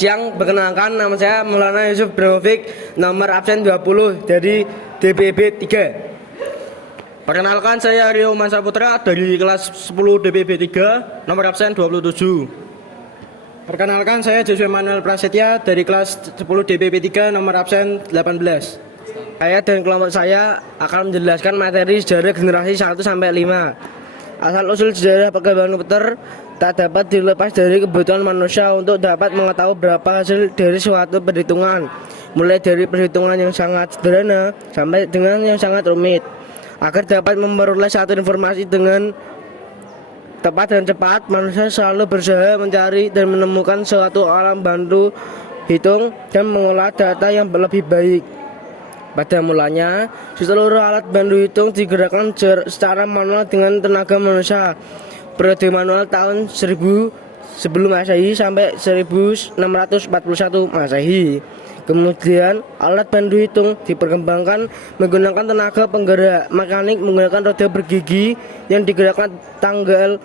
siang, perkenalkan nama saya Maulana Yusuf Bramovic, nomor absen 20 dari DPB 3. Perkenalkan saya Rio Mansaputra dari kelas 10 DPB 3, nomor absen 27. Perkenalkan saya Joshua Manuel Prasetya dari kelas 10 DPB 3, nomor absen 18. Saya dan kelompok saya akan menjelaskan materi sejarah generasi 1 sampai 5. Asal-usul sejarah perkembangan komputer tak dapat dilepas dari kebutuhan manusia untuk dapat mengetahui berapa hasil dari suatu perhitungan, mulai dari perhitungan yang sangat sederhana sampai dengan yang sangat rumit. Agar dapat memperoleh satu informasi dengan tepat dan cepat, manusia selalu berusaha mencari dan menemukan suatu alat bantu hitung dan mengolah data yang lebih baik. Pada mulanya, seluruh alat bantu hitung digerakkan secara manual dengan tenaga manusia. Periode manual tahun 1000 sebelum Masehi sampai 1641 Masehi. Kemudian, alat bantu hitung diperkembangkan menggunakan tenaga penggerak mekanik menggunakan roda bergigi yang digerakkan tanggal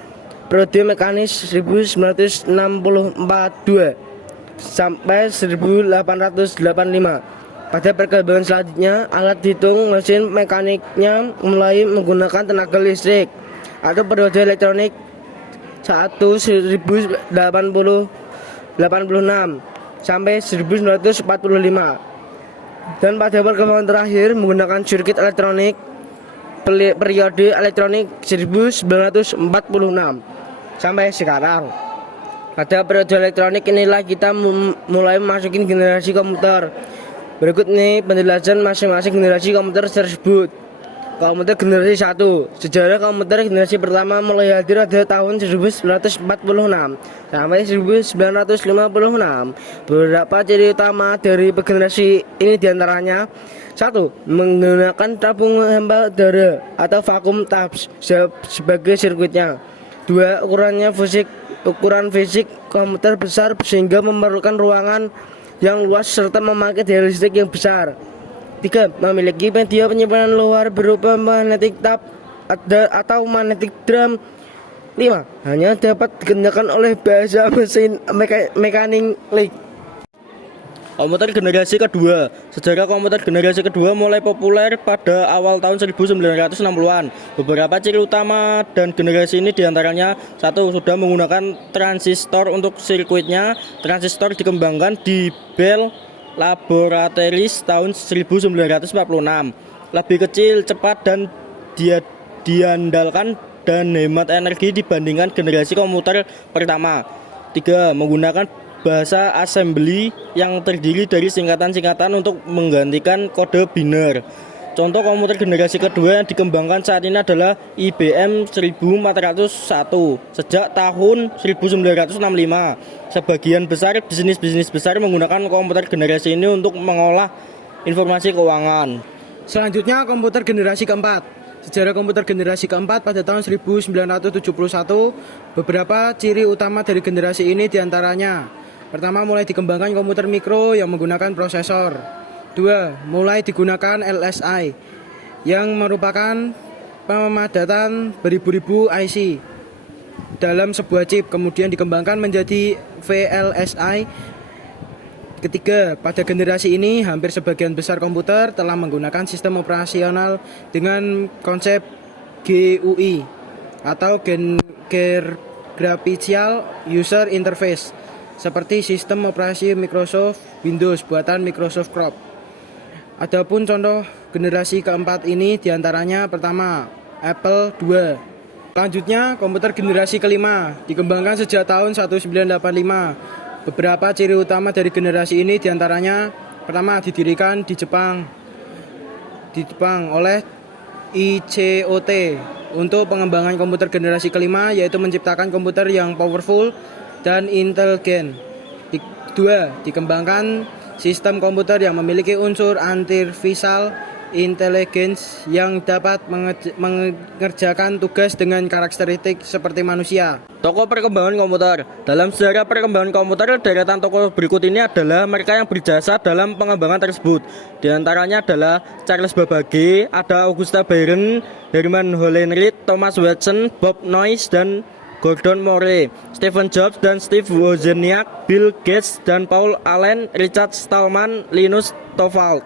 periode mekanis 1964-2 sampai 1885. Pada perkembangan selanjutnya, alat hitung mesin mekaniknya mulai menggunakan tenaga listrik atau periode elektronik 1886 sampai 1945. Dan pada perkembangan terakhir menggunakan sirkuit elektronik periode elektronik 1946 sampai sekarang. Pada periode elektronik inilah kita mulai memasuki generasi komputer. Berikut nih penjelasan masing-masing generasi komputer tersebut. Komputer generasi 1. Sejarah komputer generasi pertama mulai hadir pada tahun 1946 sampai 1956. Beberapa ciri utama dari generasi ini diantaranya: 1. Menggunakan tabung hampa udara atau vacuum tubes sebagai sirkuitnya. 2. Ukuran fisik komputer besar sehingga memerlukan ruangan yang luas serta memakai daya listrik yang besar. 3. Memiliki media penyimpanan luar berupa magnetic tape atau magnetic drum. 5. Hanya dapat digunakan oleh bahasa mesin mekanik. Komputer generasi kedua. Sejarah komputer generasi kedua mulai populer pada awal tahun 1960-an. Beberapa ciri utama dan generasi ini diantaranya: 1. Sudah menggunakan transistor untuk sirkuitnya. Transistor dikembangkan di Bell Laboratories tahun 1946. Lebih kecil, cepat, dan diandalkan dan hemat energi dibandingkan generasi komputer pertama. 3. Menggunakan bahasa assembly yang terdiri dari singkatan-singkatan untuk menggantikan kode biner. Contoh komputer generasi kedua yang dikembangkan saat ini adalah IBM 1401 sejak tahun 1965. Sebagian besar bisnis besar menggunakan komputer generasi ini untuk mengolah informasi keuangan. Selanjutnya, komputer generasi keempat. Sejarah komputer generasi keempat pada tahun 1971. Beberapa ciri utama dari generasi ini diantaranya: pertama, mulai dikembangkan komputer mikro yang menggunakan prosesor. 2. Mulai digunakan LSI yang merupakan pemadatan beribu-ribu IC dalam sebuah chip, kemudian dikembangkan menjadi VLSI. Ketiga, pada generasi ini hampir sebagian besar komputer telah menggunakan sistem operasional dengan konsep GUI atau Graphical User Interface, seperti sistem operasi Microsoft Windows buatan Microsoft Corp. Adapun contoh generasi keempat ini diantaranya: pertama, Apple II. Selanjutnya, komputer generasi kelima dikembangkan sejak tahun 1985. Beberapa ciri utama dari generasi ini diantaranya: pertama, didirikan di Jepang oleh ICOT untuk pengembangan komputer generasi kelima, yaitu menciptakan komputer yang powerful dan intelijen. 2. Dikembangkan sistem komputer yang memiliki unsur artificial intelligence yang dapat mengerjakan tugas dengan karakteristik seperti manusia. Tokoh perkembangan komputer. Dalam sejarah perkembangan komputer, deretan tokoh berikut ini adalah mereka yang berjasa dalam pengembangan tersebut. Di antaranya adalah Charles Babbage, ada Augusta Byron, Hermann Hollerith, Thomas Watson, Bob Noyce, dan Gordon Moore, Stephen Jobs dan Steve Wozniak, Bill Gates dan Paul Allen, Richard Stallman, Linus Torvalds.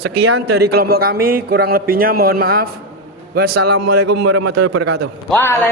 Sekian dari kelompok kami, kurang lebihnya mohon maaf. Wassalamualaikum warahmatullahi wabarakatuh.